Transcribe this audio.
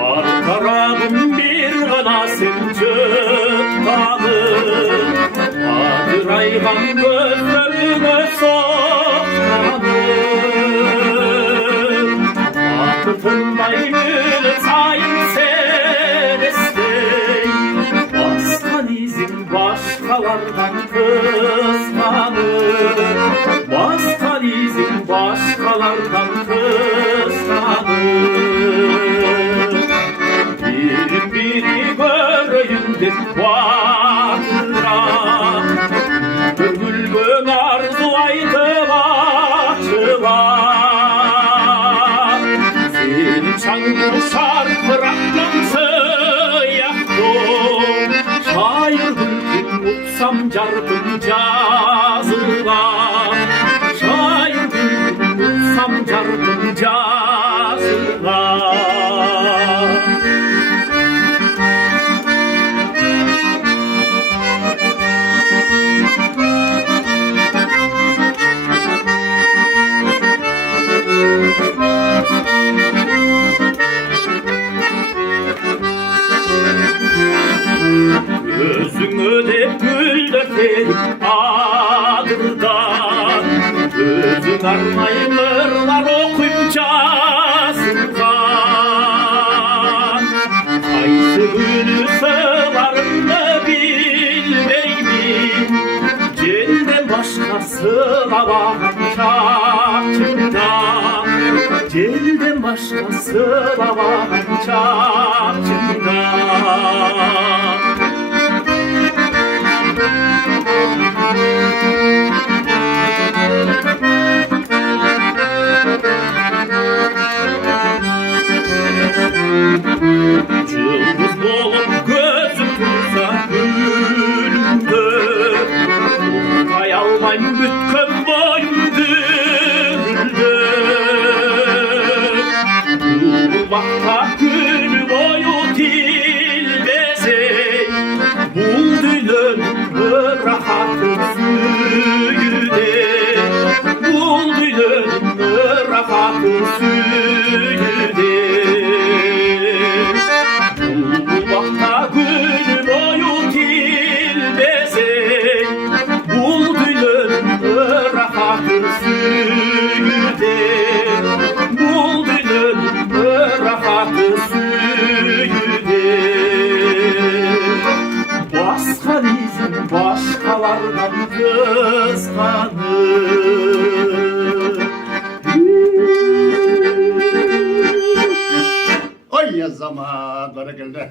Var tarafım bir kanasın çıktanım, adı rayhan gözlerine soktanım. Akıtılmayın sayın senestey, baskan izin başkalardan kıskanır. Baskan izin başkalardan kıskanır. Biri göreyimdir vatıra, gönül arzulaydı açılar. Senin çangır şarkı raklamsı yaktım, şair bülbül utsam cardım cazılar. Şair bülbül utsam cardım cazılar. Gözümü de gül dökerim adırdan, gözün armayılırlar okuyuncasından. Kaysı günü sığlarım da bilmeyim, cennet başkasına bakacakçımdan. Cennet başkasına bakacakçımdan. Cılız bolup gözüm tursa gülümdü, Uğray almayın bütkün boyum düldü. Bu vakta günü boyu dilbezey, bulduyun rahatı suyu de. Bulduyun rahatı suyu de. Baskan izin başkalardan kıskanır. Oy ya zamanlara geldi.